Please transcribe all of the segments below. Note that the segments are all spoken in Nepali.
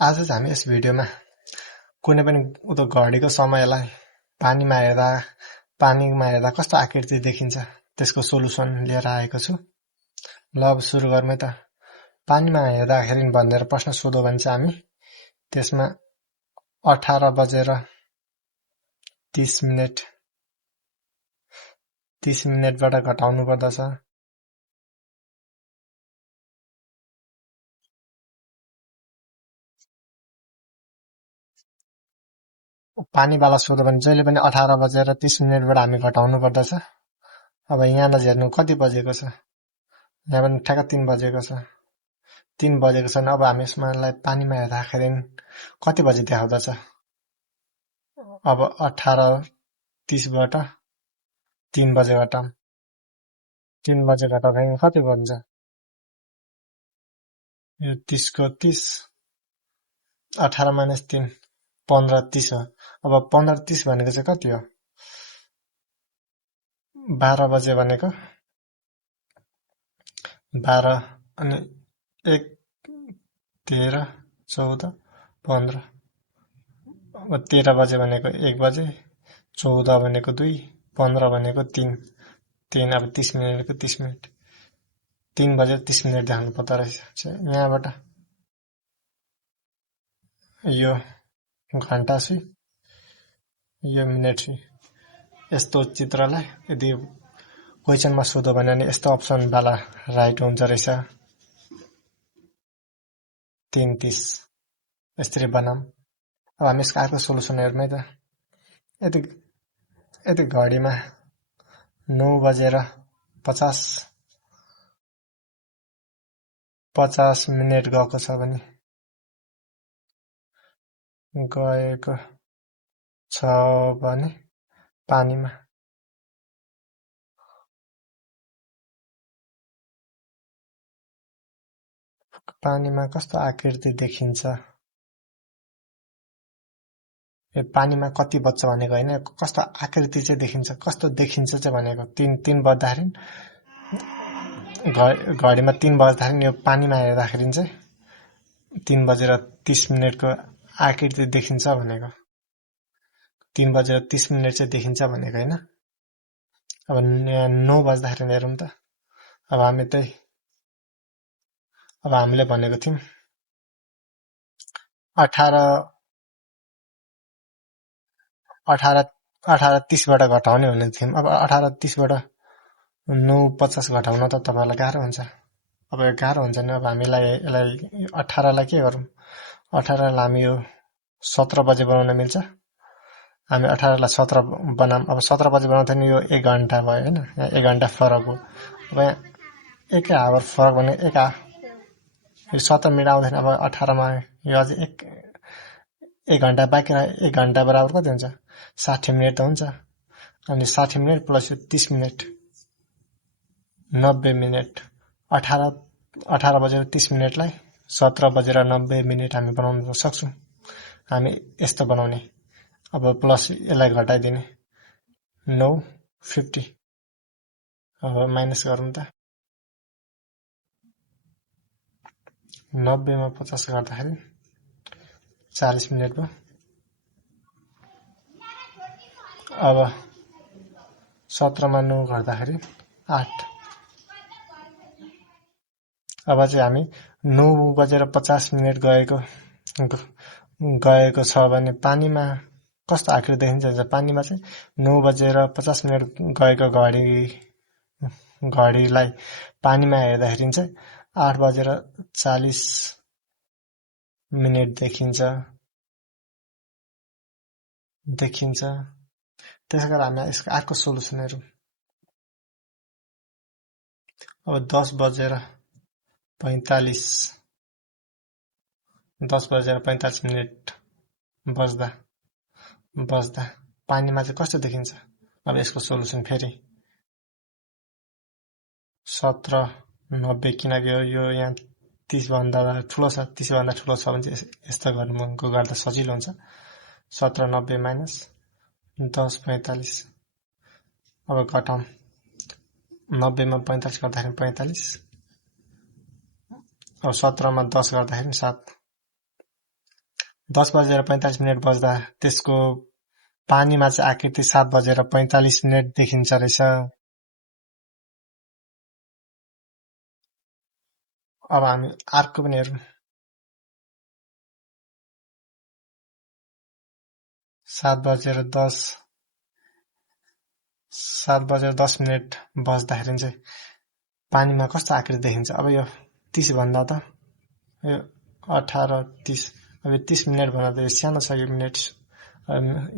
आज चाहिँ हामी यस भिडियोमा कुनै पनि घडीको समयलाई पानीमा हेर्दा कस्तो आकृति देखिन्छ त्यसको सोलुसन लिएर आएको छु। ल अब सुरु गरौँ है त। पानीमा हेर्दाखेरि भनेर प्रश्न सोधो भने चाहिँ हामी त्यसमा 18 बजेर 30 मिनेटबाट घटाउनु पर्दछ। पानीवाला सोधो भने जहिले पनि 18 बजेर 30 मिनेटबाट हामी घटाउनु पर्दछ। अब यहाँलाई हेर्नु कति बजेको छ, यहाँ पनि ठ्याक्क 3 बजेको छ। 3 बजेको छ भने अब हामी यसमालाई पानीमा हेर्दाखेरि कति बजे देखाउँदछ। अब 18:30बाट 3 बजे घटाउँ। 3 बजे घटाउँदाखेरि कति बन्छ, यो 30 को 30, 18 माइनस 3 15:30 हो। अब 15:30 भनेको चाहिँ कति हो, 12 बजे भनेको 12 अनि 1 13 14 15। अब 13 बजे भनेको 1 बजे, 14 भनेको 2, 15 भनेको 3 अब 30 मिनेटको 30 मिनेट 3 बजेर 30 मिनेट देखाउनु पर्दो रहेछ। यहाँबाट यो घण्टा सुई, यो मिनेट सुई। यस्तो चित्रलाई यदि क्वेसनमा सोधो भने यस्तो अप्सनवाला राइट हुन्छ रहेछ। 3:30 यसरी बनाऊँ। अब हामी यसको अर्को सोलुसन हेर्नु है त। यदि घडीमा 9 बजेर 50 मिनेट गएको छ भने पानीमा कस्तो आकृति देखिन्छ। पानीमा कति बज्छ भनेको होइन, कस्तो आकृति चाहिँ देखिन्छ, कस्तो देखिन्छ चाहिँ भनेको। 3 बज्दाखेरि घडीमा 3 बज्दाखेरि यो पानीमा हेर्दाखेरि चाहिँ 3 बजेर 30 मिनेटको आकृति देखिन्छ भनेको। 3 बजेर 30 मिनेट चाहिँ देखिन्छ भनेको होइन। अब 9 बज्दाखेरि हेरौँ त। अब हामीले भनेको थियौँ 18:30बाट घटाउने भनेको थियौँ। अब 18:30बाट 9:50 घटाउन त तपाईँलाई गाह्रो हुन्छ। अब यो गाह्रो हुन्छ नि। अब हामीलाई यसलाई 18लाई के गरौँ, 18लाई हामी यो 17 बजे बनाउन मिल्छ। हामी 18लाई 17 बनाऊँ। अब 17 बजे बनाउँदा नि यो 1 घण्टा भयो होइन, यहाँ 1 घण्टा फरक हो। अब यहाँ 1 आवर फरक भने 1 यो 17 मिनेट आउँदैन। अब 18मा यो अझै 1 घण्टा बाँकी रह्यो। 1 घण्टा बराबर कति हुन्छ, 60 मिनेट त हुन्छ। अनि 60 मिनेट प्लस यो 30 मिनेट 90 मिनेट। 18 बजेर 30 मिनेटलाई 17 बजेर 90 मिनेट हामी बनाउन सक्छौँ। हामी यस्तो बनाउने। अब प्लस यसलाई घटाइदिने 9:50। अब माइनस गरौँ त। 90 मा 50 गर्दाखेरि 40 मिनेट भयो। अब 17 मा 9 गर्दाखेरि 8। अब चाहिँ हामी 9 बजेर 50 मिनेट गएको छ भने पानीमा कस्तो आकृति देखिन्छ। पानीमा चाहिँ 9 बजेर 50 मिनेट गएको घडीलाई पानीमा हेर्दाखेरि चाहिँ 8 बजेर 40 मिनेट देखिन्छ। त्यसै गरी हामी यसको अर्को सोलुसन हेरौँ। अब 10 बजेर 45 मिनेट बज्दा पानीमा चाहिँ कस्तो देखिन्छ। अब यसको सोलुसन फेरि 17:90, किनकि यो यहाँ 30 भन्दा ठुलो छ। 30 भन्दा ठुलो छ भने चाहिँ यस्तो गर्दा सजिलो हुन्छ। 17:90 माइनस 10:45। अब घटाउँ। 90 मा 45 गर्दाखेरि 45। अब 17 मा 10 गर्दाखेरि 7। 10:45 बज्दा त्यसको पानीमा चाहिँ आकृति 7:45 देखिन्छ रहेछ। अब हामी अर्को पनि हेरौँ। 7:10 बज्दाखेरि चाहिँ पानीमा कस्तो आकृति देखिन्छ। अब यो 30 भन्दा त यो 18:30 अब 30 मिनेट भन्दा त यो सानो छ। यो मिनेट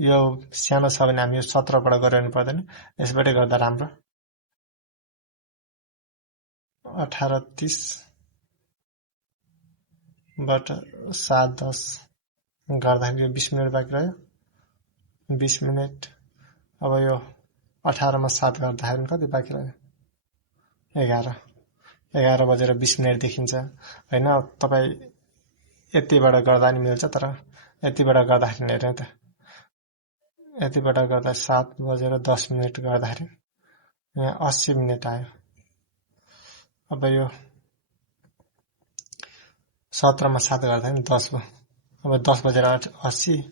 यो सानो छ भने हामी यो 17बाट गरिरहनु पर्दैन, यसबाटै गर्दा राम्रो। 18:30 बाट 7:10 गर्दाखेरि यो 20 मिनेट बाँकी रह्यो। 20 मिनेट। अब यो 18 मा 7 गर्दाखेरि कति बाँकी रह्यो? 11 11:20 देखिन्छ हैन। तपाई यतिबाट गर्दा नि मिल्छ, तर यतिबाट गर्दाखेरि हेर्नु त, यतिबाट गर्दा 7:10 गर्दाखेरि यहाँ 80 मिनेट आयो। अब यो 17 मा 7 गर्दा नि 10 भयो। अब 10:80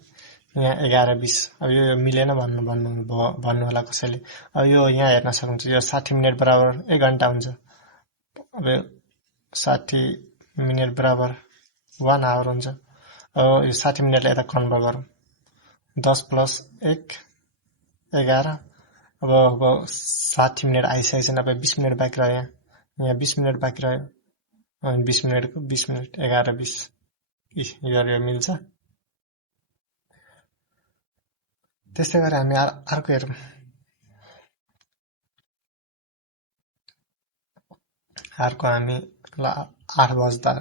यहाँ 11:20। अब यो मिलेन भन्नु होला कसैले। अब यो यहाँ हेर्न सक्नुहुन्छ, यो 60 मिनेट बराबर 1 घण्टा हुन्छ। अब 60 मिनेट बराबर 1 आवर हुन्छ। अब यो 60 मिनेटलाई यता कन्भर्ट गरौँ। 10 + 1 11। अब 60 मिनेट आइसकेको छैन। अब 20 मिनेट बाँकी रह्यो। यहाँ 20 मिनेट बाँकी रह्यो। अनि 20 मिनेटको 20 मिनेट 11:20 यो मिल्छ। त्यस्तै गरी हामी अर्को हेरौँ। अर्को हामी 8 बज्दा,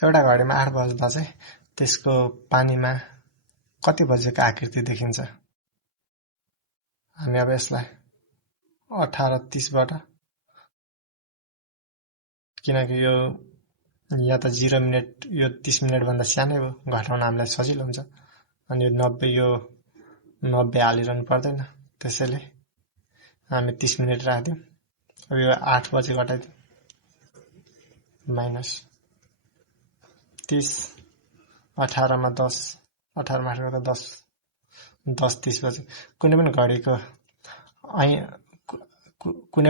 एउटा घडीमा 8 बज्दा चाहिँ त्यसको पानीमा कति बजेको आकृति देखिन्छ। हामी अब यसलाई 18:30 बाट, किनकि यो यहाँ त 0 मिनेट, यो 30 मिनेट भन्दा सानै हो, घटाउन हामीलाई सजिलो हुन्छ। अनि यो 90 हालिरहनु पर्दैन, त्यसैले हामी 30 मिनेट राख्दियौँ। अब यो 8 बजे घटाइदिउँ। -30 18 मा 10 18 मा 8 गर्दा 10:30 बजे। कुनै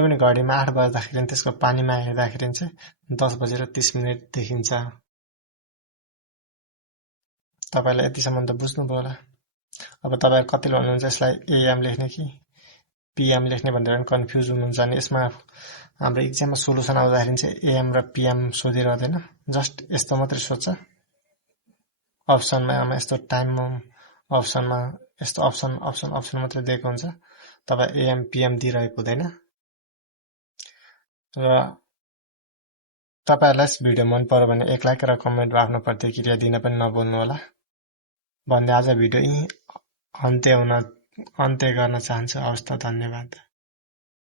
पनि घडीमा 8 बज्दाखेरि त्यसको पानीमा हेर्दाखेरि चाहिँ 10:30 देखिन्छ। तपाईलाई यतिसम्म त बुझ्नुभयो होला। अब तपाईहरु कतिले भन्नुहुन्छ यसलाई AM लेख्ने कि PM लेख्ने भनेर कन्फ्युज हुनुहुन्छ नि। यसमा हाम्रो एक्जाममा सोलुसन आउँदाखेरि चाहिँ AM र PM सोधिरहदैन, जस्ट यस्तो मात्रै सोध्छ। अप्सनमा यस्तो टाइम अप्सनमा यस्तो अप्सन मात्रै दिएको हुन्छ। तपाई AM PM दिइरहेको हुँदैन। र तपाईहरुलाई यस भिडियो मन पर्यो भने एक लाइक र कमेन्टमा आफ्नो प्रतिक्रिया दिन पनि नभुल्नु होला भन्दै आज भिडियो यही अन्त्य गर्न चाहन्छु। हवस् त, धन्यवाद।